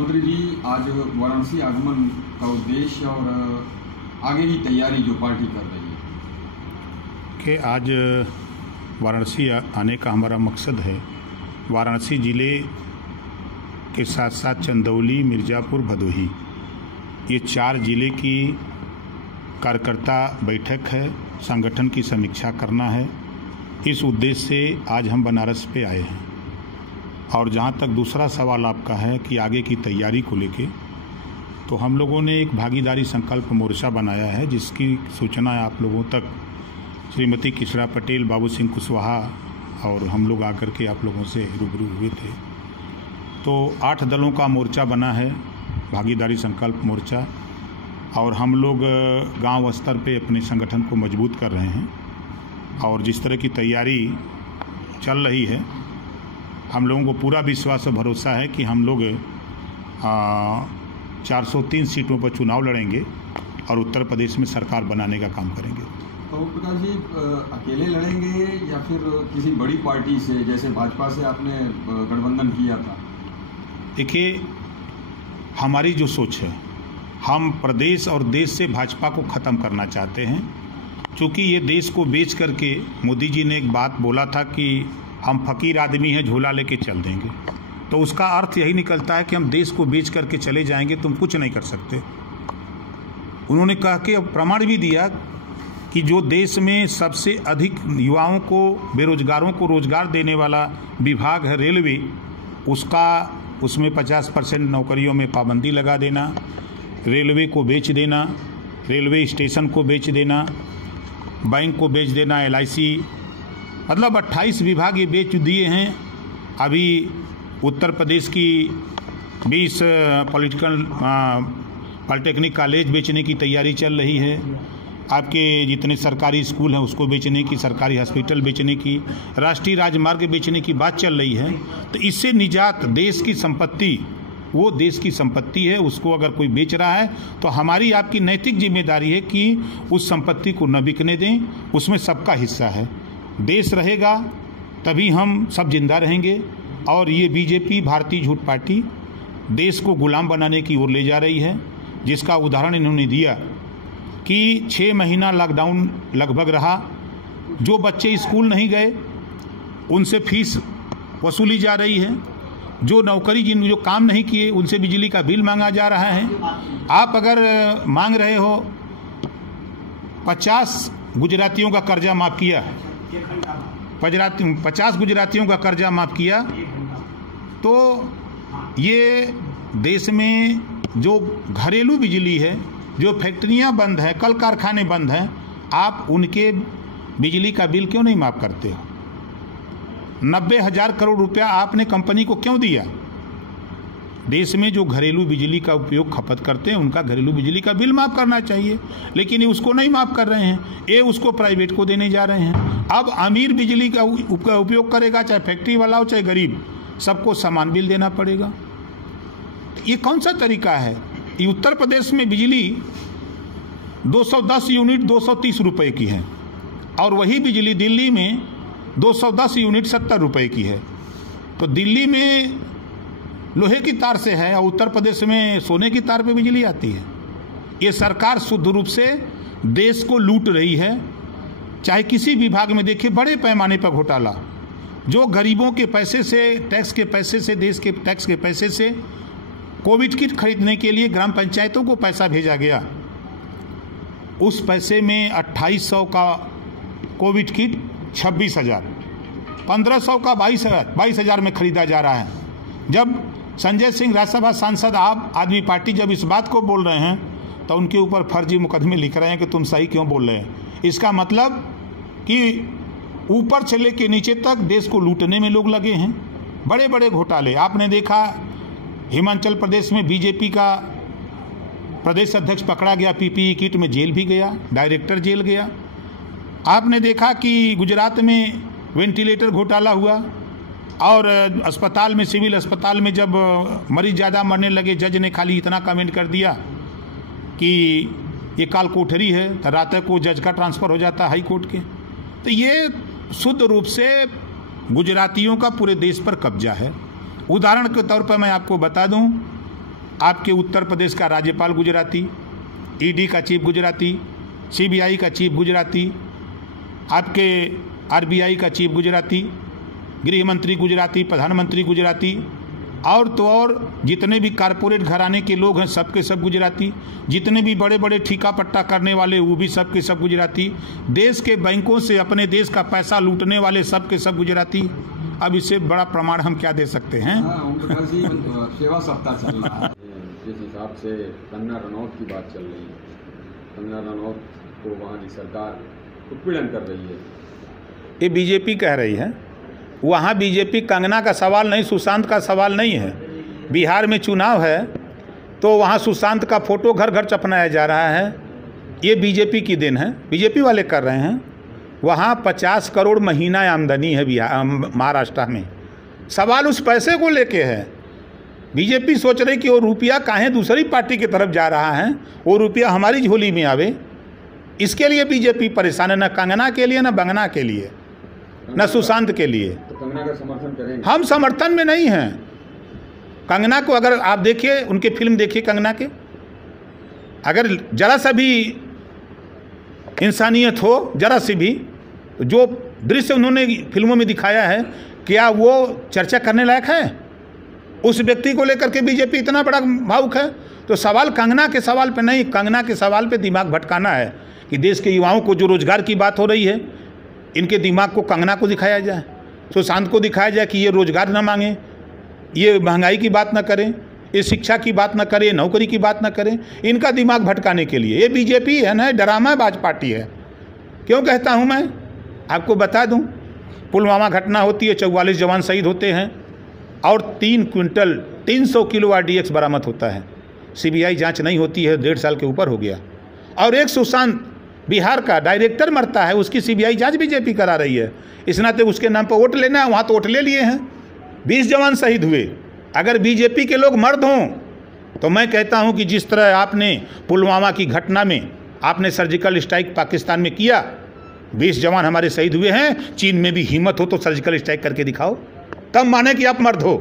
मंत्री जी, आज वाराणसी आगमन का उद्देश्य और आगे की तैयारी जो पार्टी कर रही है कि आज वाराणसी आने का हमारा मकसद है। वाराणसी ज़िले के साथ साथ चंदौली, मिर्ज़ापुर, भदोही, ये 4 ज़िले की कार्यकर्ता बैठक है, संगठन की समीक्षा करना है। इस उद्देश्य से आज हम बनारस पे आए हैं। और जहाँ तक दूसरा सवाल आपका है कि आगे की तैयारी को लेके, तो हम लोगों ने एक भागीदारी संकल्प मोर्चा बनाया है, जिसकी सूचना आप लोगों तक श्रीमती किशोरा पटेल, बाबू सिंह कुशवाहा और हम लोग आकर के आप लोगों से रूबरू हुए थे। तो 8 दलों का मोर्चा बना है, भागीदारी संकल्प मोर्चा, और हम लोग गांव स्तर पे अपने संगठन को मजबूत कर रहे हैं। और जिस तरह की तैयारी चल रही है, हम लोगों को पूरा विश्वास और भरोसा है कि हम लोग 403 सीटों पर चुनाव लड़ेंगे और उत्तर प्रदेश में सरकार बनाने का काम करेंगे। तो प्रकाश जी, अकेले लड़ेंगे या फिर किसी बड़ी पार्टी से, जैसे भाजपा से आपने गठबंधन किया था? देखिए, हमारी जो सोच है, हम प्रदेश और देश से भाजपा को ख़त्म करना चाहते हैं। क्योंकि ये देश को बेच करके मोदी जी ने एक बात बोला था कि हम फकीर आदमी हैं, झोला लेके चल देंगे। तो उसका अर्थ यही निकलता है कि हम देश को बेच करके चले जाएंगे, तुम कुछ नहीं कर सकते। उन्होंने कहा कि अब प्रमाण भी दिया कि जो देश में सबसे अधिक युवाओं को, बेरोजगारों को रोजगार देने वाला विभाग है रेलवे, उसमें 50% नौकरियों में पाबंदी लगा देना, रेलवे को बेच देना, रेलवे स्टेशन को बेच देना, बैंक को बेच देना, LIC, मतलब 28 विभाग ये बेच दिए हैं। अभी उत्तर प्रदेश की 20 पॉलिटेक्निक कॉलेज बेचने की तैयारी चल रही है। आपके जितने सरकारी स्कूल हैं उसको बेचने की, सरकारी हॉस्पिटल बेचने की, राष्ट्रीय राजमार्ग बेचने की बात चल रही है। तो इससे निजात, देश की संपत्ति, वो देश की संपत्ति है, उसको अगर कोई बेच रहा है तो हमारी आपकी नैतिक जिम्मेदारी है कि उस संपत्ति को न बिकने दें। उसमें सबका हिस्सा है। देश रहेगा तभी हम सब जिंदा रहेंगे। और ये बीजेपी, भारतीय झूठ पार्टी, देश को गुलाम बनाने की ओर ले जा रही है, जिसका उदाहरण इन्होंने दिया कि 6 महीना लॉकडाउन लगभग रहा। जो बच्चे स्कूल नहीं गए उनसे फीस वसूली जा रही है। जो नौकरी जो काम नहीं किए उनसे बिजली का बिल मांगा जा रहा है। आप अगर मांग रहे हो 50 गुजरातियों का कर्जा माफ़ किया, 50 गुजरातियों का कर्जा माफ़ किया, तो ये देश में जो घरेलू बिजली है, जो फैक्ट्रियां बंद हैं, कल कारखाने बंद हैं, आप उनके बिजली का बिल क्यों नहीं माफ़ करते हो? 90,000 करोड़ रुपया आपने कंपनी को क्यों दिया? देश में जो घरेलू बिजली का उपयोग खपत करते हैं उनका घरेलू बिजली का बिल माफ़ करना चाहिए, लेकिन ये उसको नहीं माफ़ कर रहे हैं। ये उसको प्राइवेट को देने जा रहे हैं। अब अमीर बिजली का उपयोग करेगा, चाहे फैक्ट्री वाला हो चाहे गरीब, सबको समान बिल देना पड़ेगा। ये कौन सा तरीका है? ये उत्तर प्रदेश में बिजली 210 यूनिट 230 रुपये की है, और वही बिजली दिल्ली में 210 यूनिट 70 रुपये की है। तो दिल्ली में लोहे की तार से है और उत्तर प्रदेश में सोने की तार पे बिजली आती है। ये सरकार शुद्ध रूप से देश को लूट रही है। चाहे किसी विभाग में देखिए, बड़े पैमाने पर घोटाला, जो गरीबों के पैसे से, टैक्स के पैसे से, देश के टैक्स के पैसे से कोविड किट खरीदने के लिए ग्राम पंचायतों को पैसा भेजा गया। उस पैसे में 2800 का कोविड किट 26,000, 1500 का 22,000 में खरीदा जा रहा है। जब संजय सिंह राज्यसभा सांसद आप आदमी पार्टी जब इस बात को बोल रहे हैं, तो उनके ऊपर फर्जी मुकदमे लिख रहे हैं कि तुम सही क्यों बोल रहे हैं। इसका मतलब कि ऊपर से लेके नीचे तक देश को लूटने में लोग लगे हैं। बड़े बड़े घोटाले आपने देखा। हिमाचल प्रदेश में बीजेपी का प्रदेश अध्यक्ष पकड़ा गया, PPE किट में जेल भी गया, डायरेक्टर जेल गया। आपने देखा कि गुजरात में वेंटिलेटर घोटाला हुआ, और अस्पताल में, सिविल अस्पताल में जब मरीज ज़्यादा मरने लगे, जज ने खाली इतना कमेंट कर दिया कि ये काल कोठरी है, तो रात को जज का ट्रांसफ़र हो जाता हाई कोर्ट के। तो ये शुद्ध रूप से गुजरातियों का पूरे देश पर कब्जा है। उदाहरण के तौर पर मैं आपको बता दूं आपके उत्तर प्रदेश का राज्यपाल गुजराती, ईडी का चीफ गुजराती, सीबीआई का चीफ गुजराती, आपके आरबीआई का चीफ गुजराती, गृह मंत्री गुजराती, प्रधानमंत्री गुजराती, और तो और जितने भी कारपोरेट घराने के लोग हैं सबके सब गुजराती, जितने भी बड़े बड़े ठेका पट्टा करने वाले वो भी सबके सब गुजराती, देश के बैंकों से अपने देश का पैसा लूटने वाले सबके सब गुजराती। अब इससे बड़ा प्रमाण हम क्या दे सकते हैं? ओम प्रकाश जी, सेवा सप्ताह चल रहा है, जिस हिसाब से कंगना रनौत की बात चल रही है, कंगना रनौत को वहाँ की सरकार उत्पीड़न कर रही है, ये बीजेपी कह रही है। वहाँ बीजेपी, कंगना का सवाल नहीं, सुशांत का सवाल नहीं है। बिहार में चुनाव है तो वहाँ सुशांत का फोटो घर घर चपनाया जा रहा है, ये बीजेपी की देन है, बीजेपी वाले कर रहे हैं। वहाँ 50 करोड़ महीना आमदनी है महाराष्ट्र में। सवाल उस पैसे को लेके है। बीजेपी सोच रही कि वो रुपया काहे दूसरी पार्टी की तरफ जा रहा है, वो रुपया हमारी झोली में आवे, इसके लिए बीजेपी परेशान है। न कंगना के लिए, न बंगना के लिए, न सुशांत के लिए। तो कंगना का समर्थन करेंगे? हम समर्थन में नहीं हैं। कंगना को अगर आप देखिए, उनके फिल्म देखिए कंगना के, अगर जरा सा भी इंसानियत हो, जरा सी भी, जो दृश्य उन्होंने फिल्मों में दिखाया है, क्या वो चर्चा करने लायक है? उस व्यक्ति को लेकर के बीजेपी इतना बड़ा भावुक है। तो सवाल कंगना के सवाल पे नहीं, कंगना के सवाल पे दिमाग भटकाना है कि देश के युवाओं को जो रोजगार की बात हो रही है, इनके दिमाग को कंगना को दिखाया जाए, सुशांत को दिखाया जाए कि ये रोजगार न मांगे, ये महंगाई की बात न करें, ये शिक्षा की बात न करें, नौकरी की बात न करें, इनका दिमाग भटकाने के लिए। ये बीजेपी है ना, ड्रामाबाज पार्टी है। क्यों कहता हूँ मैं? आपको बता दूँ, पुलवामा घटना होती है, 44 जवान शहीद होते हैं और 3 क्विंटल 300 किलो RDX बरामद होता है। CBI जांच नहीं होती है, 1.5 साल के ऊपर हो गया। और एक सुशांत बिहार का डायरेक्टर मरता है, उसकी CBI जांच बीजेपी करा रही है। इस नाते उसके नाम पर वोट लेना है, वहाँ तो वोट ले लिए हैं। 20 जवान शहीद हुए। अगर बीजेपी के लोग मर्द हों तो मैं कहता हूँ कि जिस तरह आपने पुलवामा की घटना में आपने सर्जिकल स्ट्राइक पाकिस्तान में किया, 20 जवान हमारे शहीद हुए हैं, चीन में भी हिम्मत हो तो सर्जिकल स्ट्राइक करके दिखाओ, तब माने कि आप मर्द हो।